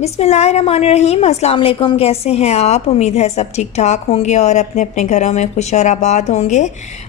बिस्मिल्लाहिर्रहमानिर्रहीम। अस्सलाम वालेकुम। कैसे हैं आप? उम्मीद है सब ठीक ठाक होंगे और अपने अपने घरों में खुश और आबाद होंगे।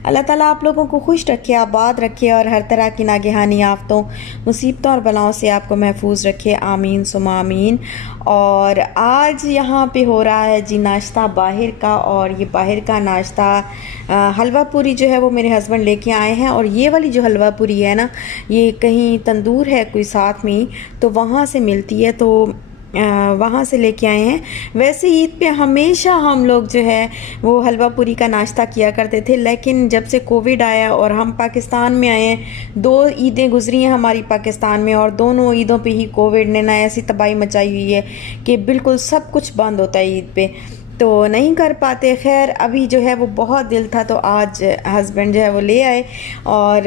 अल्लाह ताला आप लोगों को खुश रखे, आबाद रखे और हर तरह की नागहानी आफतों, मुसीबतों और बलाओं से आपको महफूज रखे। आमीन सुमा आमीन। और आज यहाँ पे हो रहा है जी नाश्ता बाहर का, और ये बाहर का नाश्ता हलवा पूरी जो है वो मेरे हस्बैंड लेके आए हैं। और ये वाली जो हलवा पूरी है ना, ये कहीं तंदूर है कोई साथ में ही, तो वहाँ से मिलती है, तो वहाँ से लेके आए हैं। वैसे ईद पे हमेशा हम लोग जो है वो हलवा पूरी का नाश्ता किया करते थे, लेकिन जब से कोविड आया और हम पाकिस्तान में आए हैं, 2 ईदें गुजरी हैं हमारी पाकिस्तान में, और दोनों ईदों पे ही कोविड ने ना ऐसी तबाही मचाई हुई है कि बिल्कुल सब कुछ बंद होता है ईद पे, तो नहीं कर पाते। खैर अभी जो है वो बहुत दिल था, तो आज हस्बैंड जो है वो ले आए। और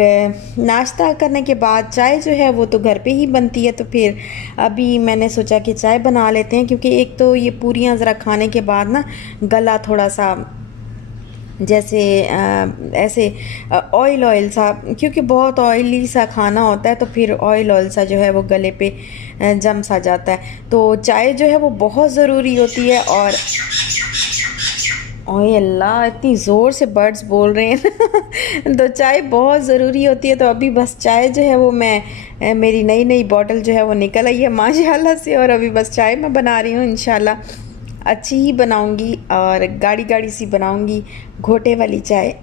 नाश्ता करने के बाद चाय जो है वो तो घर पे ही बनती है, तो फिर अभी मैंने सोचा कि चाय बना लेते हैं, क्योंकि एक तो ये पूरियाँ ज़रा खाने के बाद ना गला थोड़ा सा जैसे ऐसे ऑयल ऑयल सा, क्योंकि बहुत ऑयली सा खाना होता है, तो फिर ऑयल ऑयल सा जो है वो गले पे जम सा जाता है। तो चाय जो है वो बहुत ज़रूरी होती है। और ओए अल्लाह, इतनी ज़ोर से बर्ड्स बोल रहे हैं तो चाय बहुत ज़रूरी होती है। तो अभी बस चाय जो है वो मैं मेरी नई नई बॉटल जो है वो निकल आई है माशाल्लाह से, और अभी बस चाय मैं बना रही हूँ। इंशाल्लाह अच्छी ही बनाऊँगी और गाढ़ी गाढ़ी सी बनाऊँगी, घोटे वाली चाय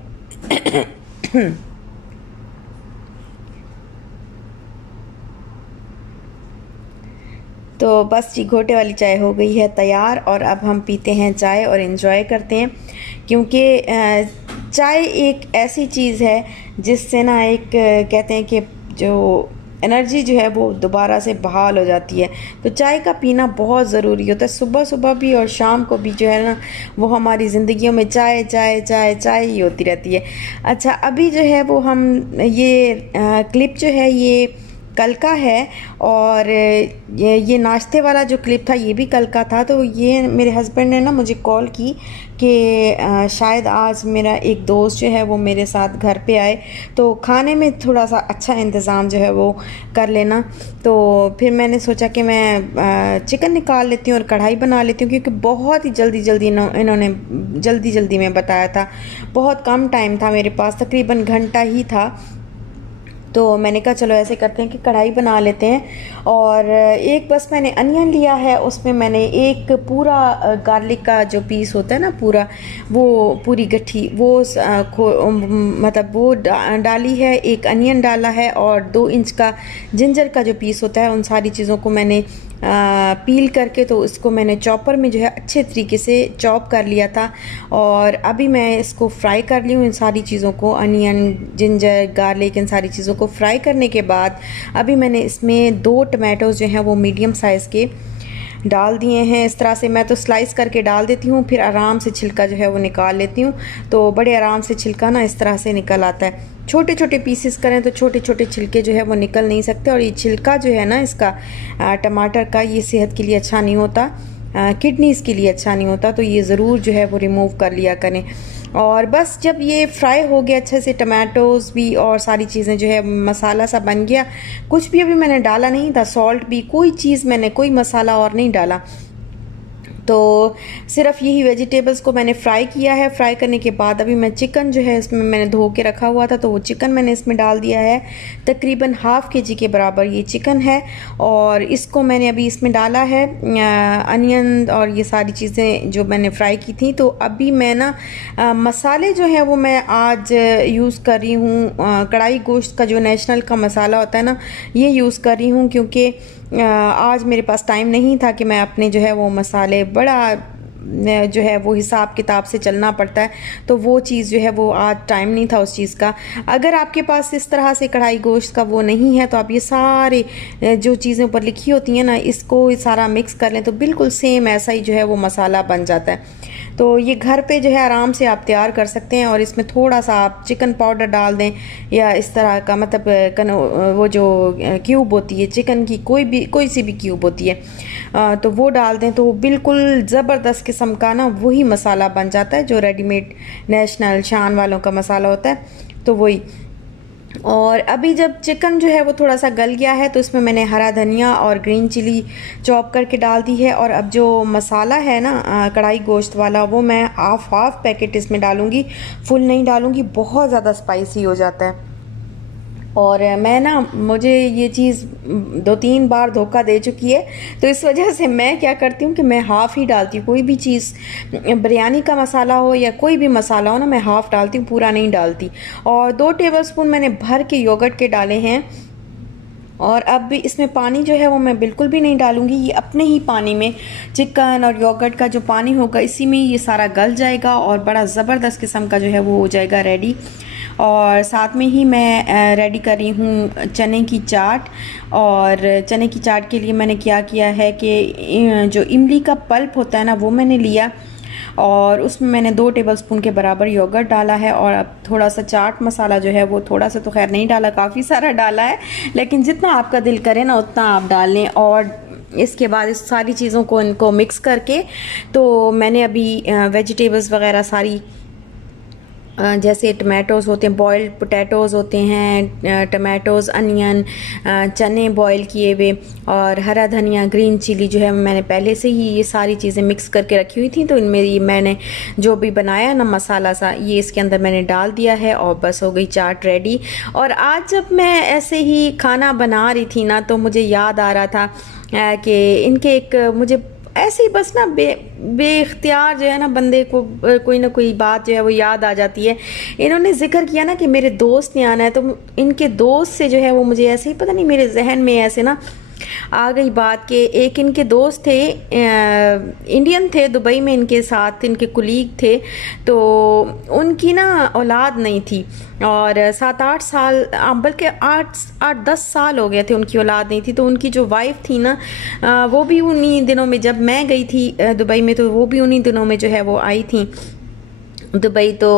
तो बस जी घोटे वाली चाय हो गई है तैयार, और अब हम पीते हैं चाय और इन्जॉय करते हैं, क्योंकि चाय एक ऐसी चीज़ है जिससे ना एक कहते हैं कि जो एनर्जी जो है वो दोबारा से बहाल हो जाती है। तो चाय का पीना बहुत ज़रूरी होता है, सुबह सुबह भी और शाम को भी जो है ना, वो हमारी ज़िंदगियों में चाय चाय चाय चाय ही होती रहती है। अच्छा, अभी जो है वो हम ये क्लिप जो है ये कल का है, और ये नाश्ते वाला जो क्लिप था ये भी कल का था। तो ये मेरे हस्बैंड ने ना मुझे कॉल की कि शायद आज मेरा एक दोस्त जो है वो मेरे साथ घर पे आए, तो खाने में थोड़ा सा अच्छा इंतज़ाम जो है वो कर लेना। तो फिर मैंने सोचा कि मैं चिकन निकाल लेती हूँ और कढ़ाई बना लेती हूँ, क्योंकि बहुत ही जल्दी जल्दी इन्होंने जल्दी जल्दी में बताया था, बहुत कम टाइम था मेरे पास, तकरीबन घंटा ही था। तो मैंने कहा चलो ऐसे करते हैं कि कढ़ाई बना लेते हैं। और एक बस मैंने अनियन लिया है, उसमें मैंने एक पूरा गार्लिक का जो पीस होता है ना, पूरा वो पूरी गट्ठी वो मतलब वो डाली है, एक अनियन डाला है, और 2 इंच का जिंजर का जो पीस होता है, उन सारी चीज़ों को मैंने पील करके तो इसको मैंने चॉपर में जो है अच्छे तरीके से चॉप कर लिया था। और अभी मैं इसको फ्राई कर ली हूँ, इन सारी चीज़ों को, अनियन जिंजर गार्लिक इन सारी चीज़ों को फ्राई करने के बाद अभी मैंने इसमें 2 टमाटोज़ जो हैं वो मीडियम साइज़ के डाल दिए हैं। इस तरह से मैं तो स्लाइस करके डाल देती हूँ, फिर आराम से छिलका जो है वो निकाल लेती हूँ, तो बड़े आराम से छिलका ना इस तरह से निकल आता है। छोटे छोटे पीसेस करें तो छोटे छोटे छिलके जो है वो निकल नहीं सकते, और ये छिलका जो है ना इसका टमाटर का, ये सेहत के लिए अच्छा नहीं होता, किडनीज़ के लिए अच्छा नहीं होता, तो ये ज़रूर जो है वो रिमूव कर लिया करें। और बस जब ये फ्राई हो गया अच्छे से, टमाटोज़ भी और सारी चीज़ें जो है, मसाला सा बन गया, कुछ भी अभी मैंने डाला नहीं था, सॉल्ट भी कोई चीज़ मैंने कोई मसाला और नहीं डाला, तो सिर्फ यही वेजिटेबल्स को मैंने फ्राई किया है। फ्राई करने के बाद अभी मैं चिकन जो है इसमें मैंने धो के रखा हुआ था, तो वो चिकन मैंने इसमें डाल दिया है। तकरीबन ½ केजी के बराबर ये चिकन है, और इसको मैंने अभी इसमें डाला है अनियन और ये सारी चीज़ें जो मैंने फ्राई की थी। तो अभी मैं ना मसाले जो है वो मैं आज यूज़ कर रही हूँ, कढ़ाई गोश्त का जो नेशनल का मसाला होता है ना, ये यूज़ कर रही हूँ, क्योंकि आज मेरे पास टाइम नहीं था कि मैं अपने जो है वो मसाले, बड़ा जो है वो हिसाब किताब से चलना पड़ता है, तो वो चीज़ जो है वो आज टाइम नहीं था उस चीज़ का। अगर आपके पास इस तरह से कढ़ाई गोश्त का वो नहीं है, तो आप ये सारे जो चीज़ें ऊपर लिखी होती हैं ना, इसको सारा मिक्स कर लें, तो बिल्कुल सेम ऐसा ही जो है वो मसाला बन जाता है। तो ये घर पे जो है आराम से आप तैयार कर सकते हैं, और इसमें थोड़ा सा आप चिकन पाउडर डाल दें, या इस तरह का, मतलब वो जो क्यूब होती है चिकन की, कोई सी भी क्यूब होती है, तो वो डाल दें, तो वो बिल्कुल ज़बरदस्त किस्म का ना वही मसाला बन जाता है जो रेडीमेड नेशनल शान वालों का मसाला होता है, तो वही। और अभी जब चिकन जो है वो थोड़ा सा गल गया है तो इसमें मैंने हरा धनिया और ग्रीन चिली चॉप करके डाल दी है। और अब जो मसाला है ना कढ़ाई गोश्त वाला, वो मैं हाफ पैकेट इसमें डालूँगी, फुल नहीं डालूँगी, बहुत ज़्यादा स्पाइसी हो जाता है। और मैं ना, मुझे ये चीज़ 2-3 बार धोखा दे चुकी है, तो इस वजह से मैं क्या करती हूँ कि मैं हाफ़ ही डालती हूँ। कोई भी चीज़, बिरयानी का मसाला हो या कोई भी मसाला हो ना, मैं हाफ़ डालती हूँ, पूरा नहीं डालती। और 2 टेबलस्पून मैंने भर के योगर्ट के डाले हैं। और अब भी इसमें पानी जो है वो मैं बिल्कुल भी नहीं डालूँगी, ये अपने ही पानी में, चिकन और योगर्ट का जो पानी होगा इसी में ये सारा गल जाएगा और बड़ा ज़बरदस्त किस्म का जो है वो हो जाएगा रेडी। और साथ में ही मैं रेडी कर रही हूँ चने की चाट। और चने की चाट के लिए मैंने क्या किया है कि जो इमली का पल्प होता है ना, वो मैंने लिया और उसमें मैंने 2 टेबलस्पून के बराबर योगर्ट डाला है। और अब थोड़ा सा चाट मसाला जो है वो, थोड़ा सा तो खैर नहीं डाला, काफ़ी सारा डाला है, लेकिन जितना आपका दिल करे ना उतना आप डाल लें। और इसके बाद इस सारी चीज़ों को इनको मिक्स करके, तो मैंने अभी वेजिटेबल्स वगैरह सारी, जैसे टमाटोज़ होते हैं, बॉइल्ड पोटैटोज़ होते हैं, टमाटोज़, अनियन, चने बॉईल किए हुए, और हरा धनिया, ग्रीन चिली जो है मैंने पहले से ही ये सारी चीज़ें मिक्स करके रखी हुई थी। तो इनमें ये मैंने जो भी बनाया ना मसाला सा, ये इसके अंदर मैंने डाल दिया है और बस हो गई चाट रेडी। और आज जब मैं ऐसे ही खाना बना रही थी ना, तो मुझे याद आ रहा था कि इनके एक, मुझे ऐसे ही बस ना बेख्तियार जो है ना बंदे को कोई ना कोई बात जो है वो याद आ जाती है। इन्होंने जिक्र किया ना कि मेरे दोस्त ने आना है, तो इनके दोस्त से जो है वो मुझे ऐसे ही, पता नहीं मेरे जहन में ऐसे ना आ गई बात के, एक इनके दोस्त थे, इंडियन थे, दुबई में इनके साथ इनके कुलीग थे, तो उनकी ना औलाद नहीं थी और 7-8 साल, बल्कि 8-10 साल हो गए थे उनकी औलाद नहीं थी। तो उनकी जो वाइफ थी ना, वो भी उन्हीं दिनों में, जब मैं गई थी दुबई में, तो वो भी उन्हीं दिनों में जो है वो आई थी दुबई। तो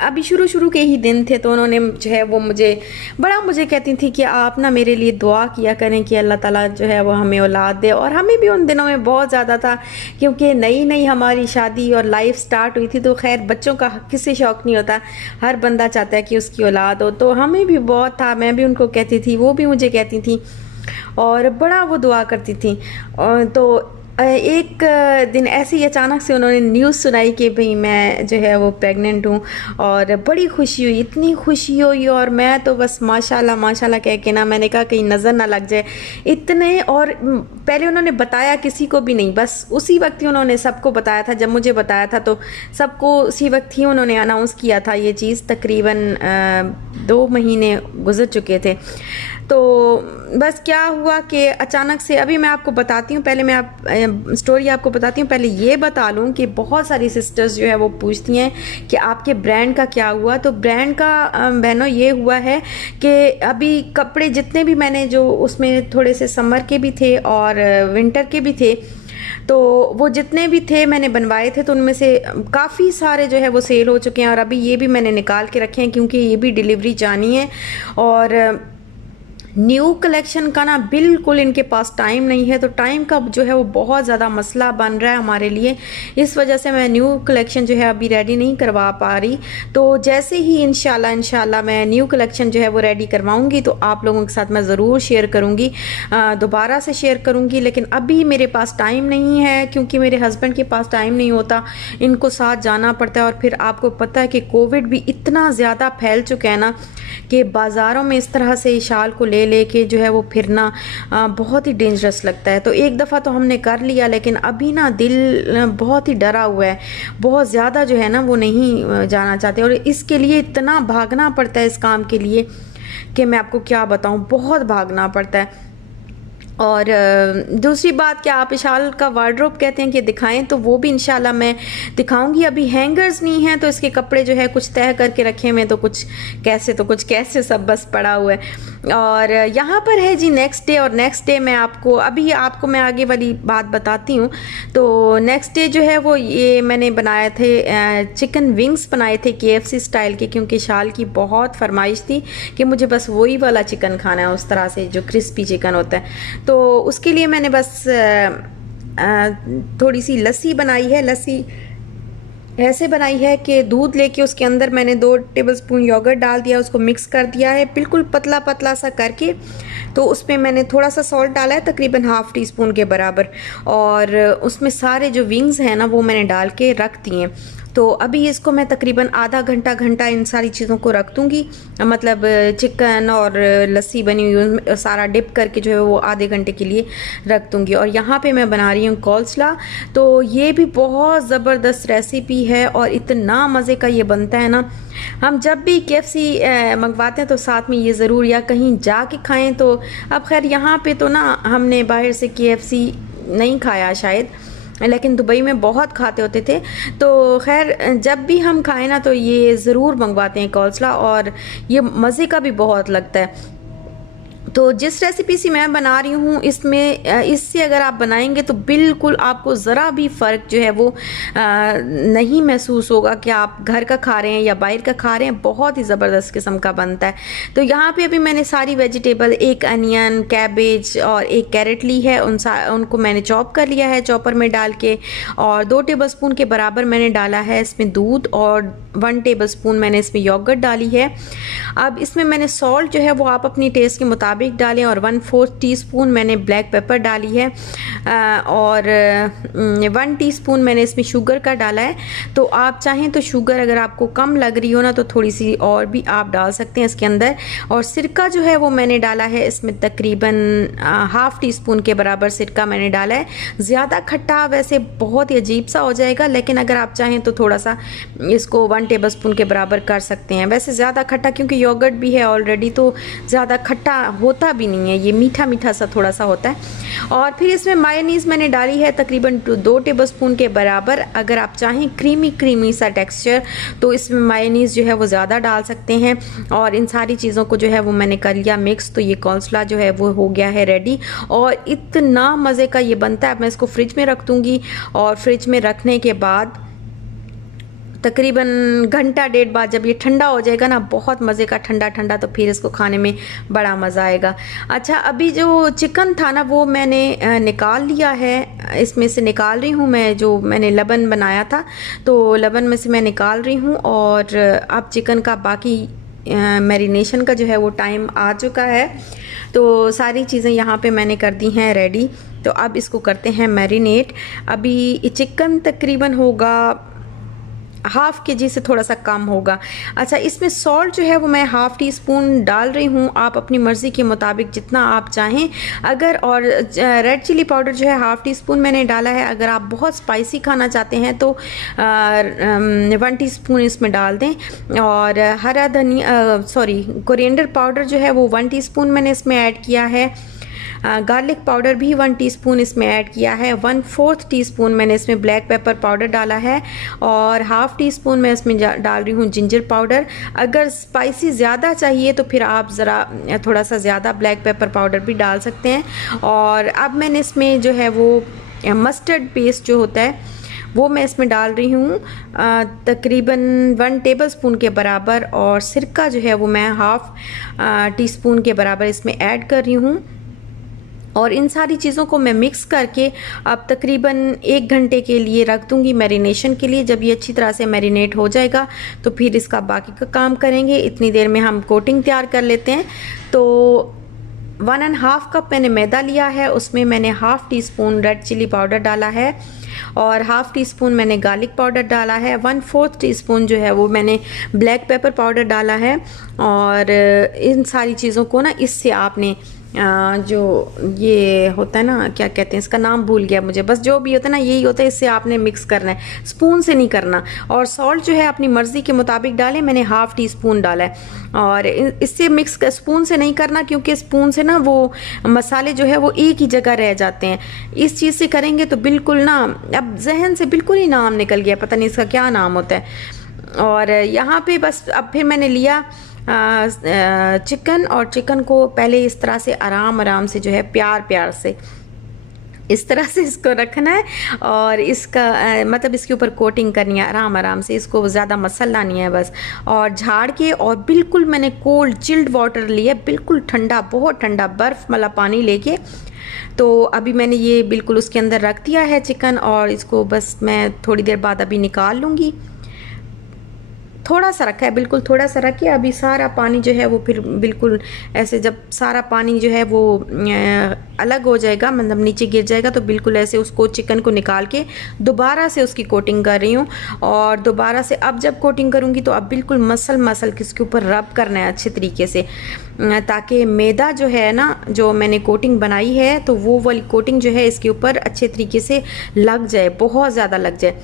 अभी शुरू के ही दिन थे, तो उन्होंने जो है वो मुझे कहती थी कि आप ना मेरे लिए दुआ किया करें कि अल्लाह ताला जो है वो हमें औलाद दे। और हमें भी उन दिनों में बहुत ज़्यादा था, क्योंकि नई हमारी शादी और लाइफ स्टार्ट हुई थी। तो खैर बच्चों का किसी शौक़ नहीं होता, हर बंदा चाहता है कि उसकी औलाद हो, तो हमें भी बहुत था। मैं भी उनको कहती थी, वो भी मुझे कहती थी, और बड़ा वो दुआ करती थी। और तो एक दिन ऐसे ही अचानक से उन्होंने न्यूज़ सुनाई कि भाई मैं जो है वो प्रेग्नेंट हूँ, और बड़ी खुशी हुई, इतनी खुशी हुई। और मैं तो बस माशाल्लाह माशाल्लाह कह के ना, मैंने कहा कहीं नज़र ना लग जाए इतने। और पहले उन्होंने बताया किसी को भी नहीं, बस उसी वक्त ही उन्होंने सबको बताया था। जब मुझे बताया था तो सबको उसी वक्त ही उन्होंने अनाउंस किया था ये चीज़। तकरीबन 2 महीने गुजर चुके थे। तो बस क्या हुआ कि अचानक से, अभी मैं आपको बताती हूँ, पहले मैं स्टोरी आपको बताती हूँ। पहले ये बता लूँ कि बहुत सारी सिस्टर्स जो है वो पूछती हैं कि आपके ब्रांड का क्या हुआ। तो ब्रांड का बहनों ये हुआ है कि अभी कपड़े जितने भी मैंने, जो उसमें थोड़े से समर के भी थे और विंटर के भी थे, तो वो जितने भी थे मैंने बनवाए थे, तो उनमें से काफ़ी सारे जो है वो सेल हो चुके हैं। और अभी ये भी मैंने निकाल के रखे हैं, क्योंकि ये भी डिलीवरी जानी है। और न्यू कलेक्शन का ना बिल्कुल इनके पास टाइम नहीं है, तो टाइम का जो है वो बहुत ज़्यादा मसला बन रहा है हमारे लिए। इस वजह से मैं न्यू कलेक्शन जो है अभी रेडी नहीं करवा पा रही। तो जैसे ही इंशाल्लाह मैं न्यू कलेक्शन जो है वो रेडी करवाऊंगी, तो आप लोगों के साथ मैं ज़रूर शेयर करूंगी, दोबारा से शेयर करूंगी। लेकिन अभी मेरे पास टाइम नहीं है, क्योंकि मेरे हस्बैंड के पास टाइम नहीं होता, इनको साथ जाना पड़ता है। और फिर आपको पता है कि कोविड भी इतना ज़्यादा फैल चुका है ना, कि बाज़ारों में इस तरह से शाल को ले के जो है वो फिरना बहुत ही डेंजरस लगता है। तो एक दफ़ा तो हमने कर लिया, लेकिन अभी ना दिल बहुत ही डरा हुआ है, बहुत ज़्यादा जो है ना वो नहीं जाना चाहते। और इसके लिए इतना भागना पड़ता है इस काम के लिए कि मैं आपको क्या बताऊं, बहुत भागना पड़ता है। और दूसरी बात, क्या आप शाल का वार्डरोब कहते हैं कि दिखाएं, तो वो भी इंशाल्लाह मैं दिखाऊंगी। अभी हैंगर्स नहीं हैं, तो इसके कपड़े जो है कुछ तय करके रखे हुए, तो कुछ कैसे सब बस पड़ा हुआ है। और यहाँ पर है जी नेक्स्ट डे। और नेक्स्ट डे मैं आपको मैं आगे वाली बात बताती हूँ। तो नेक्स्ट डे जो है वो ये मैंने बनाए थे, चिकन विंग्स बनाए थे KFC स्टाइल के, क्योंकि शाल की बहुत फरमाइश थी कि मुझे बस वही वाला चिकन खाना है, उस तरह से जो क्रिस्पी चिकन होता है। तो उसके लिए मैंने बस थोड़ी सी लस्सी बनाई है। लस्सी ऐसे बनाई है कि दूध लेके उसके अंदर मैंने 2 टेबलस्पून योगर्ट डाल दिया, उसको मिक्स कर दिया है बिल्कुल पतला पतला सा करके। तो उसमें मैंने थोड़ा सा सॉल्ट डाला है तकरीबन हाफ़ टी स्पून के बराबर, और उसमें सारे जो विंग्स हैं ना वो मैंने डाल के रख दिए हैं। तो अभी इसको मैं तकरीबन आधा घंटा इन सारी चीज़ों को रख दूँगी, मतलब चिकन और लस्सी बनी हुई सारा डिप करके जो है वो आधे घंटे के लिए रख दूँगी। और यहाँ पे मैं बना रही हूँ कोल्स्ला। तो ये भी बहुत ज़बरदस्त रेसिपी है और इतना मज़े का ये बनता है ना। हम जब भी KFC मंगवाते हैं तो साथ में ये ज़रूर या कहीं जा के खाएँ। तो अब खैर यहाँ पे तो ना हमने बाहर से KFC नहीं खाया शायद, लेकिन दुबई में बहुत खाते होते थे। तो खैर जब भी हम खाएं ना तो ये ज़रूर मंगवाते हैं कोल्स्ला, और ये मज़े का भी बहुत लगता है। तो जिस रेसिपी से मैं बना रही हूँ इसमें इससे अगर आप बनाएंगे तो बिल्कुल आपको ज़रा भी फ़र्क जो है वो नहीं महसूस होगा कि आप घर का खा रहे हैं या बाहर का खा रहे हैं। बहुत ही ज़बरदस्त किस्म का बनता है। तो यहाँ पे अभी मैंने सारी वेजिटेबल, 1 अनियन, कैबेज और 1 कैरेट ली है, उनको मैंने चॉप कर लिया है चॉपर में डाल के। और 2 टेबलस्पून के बराबर मैंने डाला है इसमें दूध, और 1 टेबलस्पून मैंने इसमें योगर्ट डाली है। अब इसमें मैंने सॉल्ट जो है वो आप अपनी टेस्ट के मुताबिक डालें, और 1/4 टीस्पून मैंने ब्लैक पेपर डाली है, और 1 टीस्पून मैंने इसमें शुगर का डाला है। तो आप चाहें तो शुगर अगर आपको कम लग रही हो ना तो थोड़ी सी और भी आप डाल सकते हैं इसके अंदर। और सिरका जो है वो मैंने डाला है इसमें तकरीबन हाफ़ टी स्पून के बराबर सिरका मैंने डाला है। ज़्यादा खट्टा वैसे बहुत ही अजीब सा हो जाएगा, लेकिन अगर आप चाहें तो थोड़ा सा इसको 1 टेबलस्पून के बराबर कर सकते हैं। वैसे ज़्यादा खट्टा क्योंकि योगर्ट भी है ऑलरेडी तो ज़्यादा खट्टा होता भी नहीं है, ये मीठा मीठा सा थोड़ा सा होता है। और फिर इसमें मायोनीज़ मैंने डाली है तकरीबन 2 टेबलस्पून के बराबर। अगर आप चाहें क्रीमी सा टेक्सचर तो इसमें मायोनीज़ जो है वो ज़्यादा डाल सकते हैं। और इन सारी चीज़ों को जो है वो मैंने कर लिया मिक्स। तो ये कोल्स्ला जो है वो हो गया है रेडी, और इतना मज़े का ये बनता है। मैं इसको फ्रिज में रख दूँगी, और फ्रिज में रखने के बाद तकरीबन घंटा डेढ़ बाद जब ये ठंडा हो जाएगा ना, बहुत मज़े का ठंडा ठंडा, तो फिर इसको खाने में बड़ा मज़ा आएगा। अच्छा, अभी जो चिकन था ना वो मैंने निकाल लिया है। इसमें से निकाल रही हूँ मैं, जो मैंने लबन बनाया था तो लबन में से मैं निकाल रही हूँ। और अब चिकन का बाकी मैरिनेशन का जो है वो टाइम आ चुका है। तो सारी चीज़ें यहाँ पे मैंने कर दी हैं रेडी। तो अब इसको करते हैं मैरिनेट। अभी चिकन तकरीबन होगा हाफ़ KG से थोड़ा सा कम होगा। अच्छा, इसमें सॉल्ट जो है वो मैं हाफ़ टी स्पून डाल रही हूँ, आप अपनी मर्ज़ी के मुताबिक जितना आप चाहें। अगर और रेड चिली पाउडर जो है हाफ़ टी स्पून मैंने डाला है। अगर आप बहुत स्पाइसी खाना चाहते हैं तो 1 टीस्पून इसमें डाल दें। और हरा धनिया कोरिएंडर पाउडर जो है वो 1 टीस्पून मैंने इसमें ऐड किया है। गार्लिक पाउडर भी 1 टीस्पून इसमें ऐड किया है। 1/4 टीस्पून मैंने इसमें ब्लैक पेपर पाउडर डाला है, और हाफ़ टी स्पून मैं इसमें डाल रही हूँ जिंजर पाउडर। अगर स्पाइसी ज़्यादा चाहिए तो फिर आप ज़रा थोड़ा सा ज़्यादा ब्लैक पेपर पाउडर भी डाल सकते हैं। और अब मैंने इसमें जो है वो मस्टर्ड पेस्ट जो होता है वो मैं इसमें डाल रही हूँ तकरीबन 1 टेबलस्पून के बराबर। और सिरका जो है वो मैं हाफ़ टी स्पून के बराबर इसमें ऐड कर रही हूँ। और इन सारी चीज़ों को मैं मिक्स करके अब तकरीबन 1 घंटे के लिए रख दूँगी मैरिनेशन के लिए। जब ये अच्छी तरह से मैरिनेट हो जाएगा तो फिर इसका बाकी का काम करेंगे। इतनी देर में हम कोटिंग तैयार कर लेते हैं। तो 1.5 कप मैंने मैदा लिया है, उसमें मैंने half teaspoon red chilli powder डाला है, और हाफ़ टी स्पून मैंने गार्लिक पाउडर डाला है। 1/4 टीस्पून जो है वो मैंने ब्लैक पेपर पाउडर डाला है। और इन सारी चीज़ों को ना इससे आपने जो ये होता है ना, क्या कहते हैं इसका नाम भूल गया मुझे, बस जो भी होता है ना यही होता है, इससे आपने मिक्स करना है, स्पून से नहीं करना। और सॉल्ट जो है अपनी मर्ज़ी के मुताबिक डालें, मैंने हाफ़ टी स्पून डाला है। और इससे मिक्स कर, स्पून से नहीं करना क्योंकि स्पून से ना वो मसाले जो है वो एक ही जगह रह जाते हैं। इस चीज़ से करेंगे तो बिल्कुल ना, अब जहन से बिल्कुल ही नाम निकल गया, पता नहीं इसका क्या नाम होता है। और यहाँ पे बस अब फिर मैंने लिया चिकन, और चिकन को पहले इस तरह से आराम से जो है प्यार से इस तरह से इसको रखना है और इसका मतलब इसके ऊपर कोटिंग करनी है आराम आराम से, इसको ज़्यादा मसलना नहीं है बस। और झाड़ के और बिल्कुल मैंने कोल्ड चिल्ड वाटर लिया, बिल्कुल ठंडा, बहुत ठंडा बर्फ़ वाला पानी लेके। तो अभी मैंने ये बिल्कुल उसके अंदर रख दिया है चिकन, और इसको बस मैं थोड़ी देर बाद अभी निकाल लूँगी। थोड़ा सा रखा है, बिल्कुल थोड़ा सा रख के अभी सारा पानी जो है वो फिर बिल्कुल ऐसे, जब सारा पानी जो है वो अलग हो जाएगा, मतलब नीचे गिर जाएगा, तो बिल्कुल ऐसे उसको चिकन को निकाल के दोबारा से उसकी कोटिंग कर रही हूँ। और दोबारा से अब जब कोटिंग करूँगी तो अब बिल्कुल मसल के इसके ऊपर रब करना है अच्छे तरीके से, ताकि मैदा जो है ना, जो मैंने कोटिंग बनाई है, तो वो वाली कोटिंग जो है इसके ऊपर अच्छे तरीके से लग जाए, बहुत ज़्यादा लग जाए।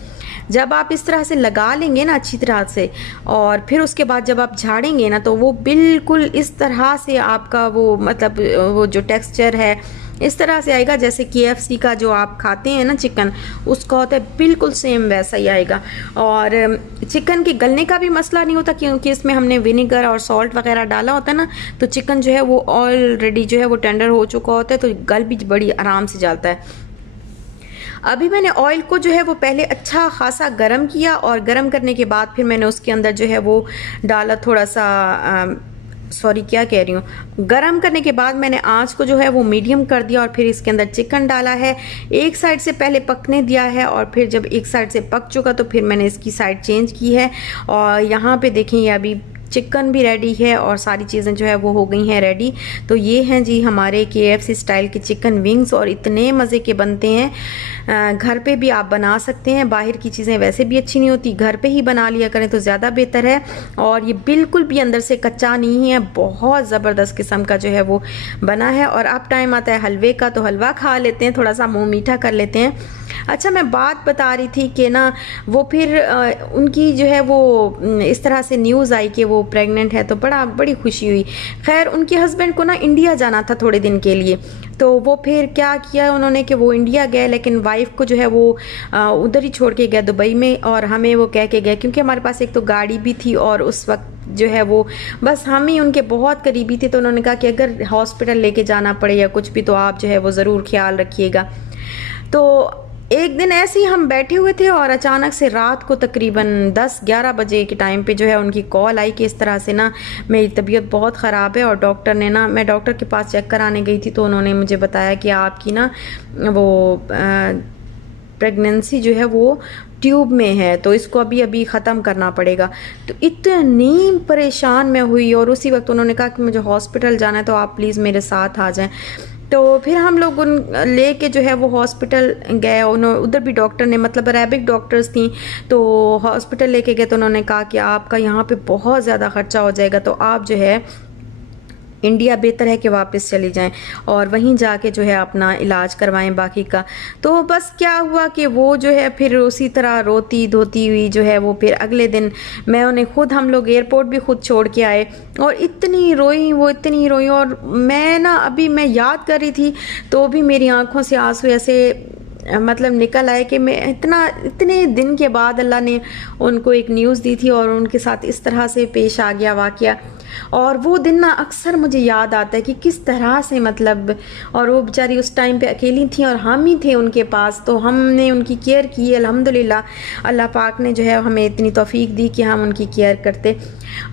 जब आप इस तरह से लगा लेंगे ना अच्छी तरह से, और फिर उसके बाद जब आप झाड़ेंगे ना, तो वो बिल्कुल इस तरह से आपका वो मतलब वो जो टेक्सचर है इस तरह से आएगा जैसे KFC का जो आप खाते हैं ना चिकन, उसका होता है, बिल्कुल सेम वैसा ही आएगा। और चिकन के गलने का भी मसला नहीं होता, क्योंकि इसमें हमने विनेगर और सॉल्ट वगैरह डाला होता है ना, तो चिकन जो है वो ऑलरेडी जो है वो टेंडर हो चुका होता है, तो गल भी बड़ी आराम से जाता है। अभी मैंने ऑयल को जो है वो पहले अच्छा खासा गरम किया, और गरम करने के बाद फिर मैंने उसके अंदर जो है वो डाला थोड़ा सा सॉरी क्या कह रही हूँ, गरम करने के बाद मैंने आंच को जो है वो मीडियम कर दिया, और फिर इसके अंदर चिकन डाला है। एक साइड से पहले पकने दिया है, और फिर जब एक साइड से पक चुका तो फिर मैंने इसकी साइड चेंज की है। और यहाँ पे देखें ये अभी चिकन भी रेडी है और सारी चीज़ें जो है वो हो गई हैं रेडी। तो ये हैं जी हमारे KFC स्टाइल के चिकन विंग्स, और इतने मज़े के बनते हैं। घर पे भी आप बना सकते हैं, बाहर की चीज़ें वैसे भी अच्छी नहीं होती, घर पे ही बना लिया करें तो ज़्यादा बेहतर है। और ये बिल्कुल भी अंदर से कच्चा नहीं है, बहुत ज़बरदस्त किस्म का जो है वो बना है। और अब टाइम आता है हलवे का, तो हलवा खा लेते हैं, थोड़ा सा मुँह मीठा कर लेते हैं। अच्छा, मैं बात बता रही थी कि ना वो फिर उनकी जो है वो इस तरह से न्यूज़ आई कि वो प्रेग्नेंट है, तो बड़ी खुशी हुई। खैर उनके हस्बैंड को ना इंडिया जाना था थोड़े दिन के लिए, तो वो फिर क्या किया उन्होंने कि वो इंडिया गए, लेकिन वाइफ को जो है वो उधर ही छोड़ के गया दुबई में, और हमें वो कह के गए, क्योंकि हमारे पास एक तो गाड़ी भी थी और उस वक्त जो है वो बस हम ही उनके बहुत करीबी थे, तो उन्होंने कहा कि अगर हॉस्पिटल लेके जाना पड़े या कुछ भी तो आप जो है वो ज़रूर ख्याल रखिएगा। तो एक दिन ऐसे ही हम बैठे हुए थे, और अचानक से रात को तकरीबन 10-11 बजे के टाइम पे जो है उनकी कॉल आई कि इस तरह से ना मेरी तबीयत बहुत ख़राब है, और डॉक्टर ने ना, मैं डॉक्टर के पास चेक कराने गई थी, तो उन्होंने मुझे बताया कि आपकी ना वो प्रेगनेंसी जो है वो ट्यूब में है, तो इसको अभी ख़त्म करना पड़ेगा। तो इतनी परेशान मैं हुई, और उसी वक्त उन्होंने कहा कि मुझे हॉस्पिटल जाना है, तो आप प्लीज़ मेरे साथ आ जाएं। तो फिर हम लोग उन लेके जो है वो हॉस्पिटल गए। उधर भी डॉक्टर ने, मतलब अरेबिक डॉक्टर्स थी, तो हॉस्पिटल लेके गए, तो उन्होंने कहा कि आपका यहाँ पे बहुत ज़्यादा ख़र्चा हो जाएगा, तो आप जो है इंडिया बेहतर है कि वापस चली जाएं और वहीं जाके जो है अपना इलाज करवाएं बाकी का। तो बस क्या हुआ कि वो जो है फिर उसी तरह रोती धोती हुई जो है वो, फिर अगले दिन मैं उन्हें खुद, हम लोग एयरपोर्ट भी खुद छोड़ के आए, और इतनी रोई वो, इतनी रोई। और मैं ना अभी मैं याद कर रही थी तो भी मेरी आंखों से आंसू ऐसे मतलब निकल आए कि मैं इतने दिन के बाद अल्लाह ने उनको एक न्यूज़ दी थी, और उनके साथ इस तरह से पेश आ गया वाक़या। और वो दिन ना अक्सर मुझे याद आता है कि किस तरह से मतलब, और वो बेचारी उस टाइम पे अकेली थी और हम ही थे उनके पास, तो हमने उनकी केयर की। अल्हम्दुलिल्लाह अल्लाह पाक ने जो है हमें इतनी तौफीक दी कि हम उनकी केयर करते।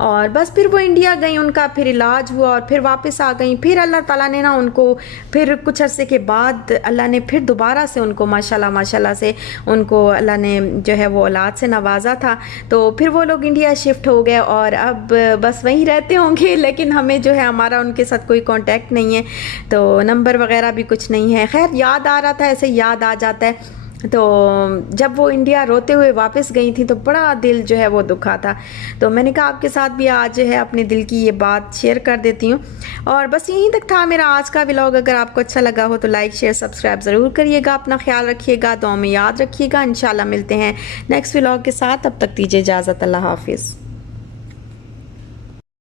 और बस फिर वो इंडिया गई, उनका फिर इलाज हुआ और फिर वापस आ गई। फिर अल्लाह ताला ने ना उनको फिर कुछ अरसे के बाद अल्लाह ने फिर दोबारा से उनको माशाल्लाह से उनको अल्लाह ने जो है वो औलाद से नवाजा था। तो फिर वो लोग इंडिया शिफ्ट हो गए और अब बस वहीं रहते होंगे, लेकिन हमें जो है हमारा उनके साथ कोई कांटेक्ट नहीं है, तो नंबर वगैरह भी कुछ नहीं है। खैर याद आ रहा था, ऐसे याद आ जाता है। तो जब वो इंडिया रोते हुए वापस गई थी तो बड़ा दिल जो है वो दुखा था। तो मैंने कहा आपके साथ भी आज जो है अपने दिल की ये बात शेयर कर देती हूँ। और बस यहीं तक था मेरा आज का व्लॉग। अगर आपको अच्छा लगा हो तो लाइक शेयर सब्सक्राइब ज़रूर करिएगा। अपना ख्याल रखिएगा, दुआ में याद रखिएगा। इंशाल्लाह मिलते हैं नेक्स्ट व्लॉग के साथ। तब तक दीजिए इजाज़त। अल्लाह हाफिज़।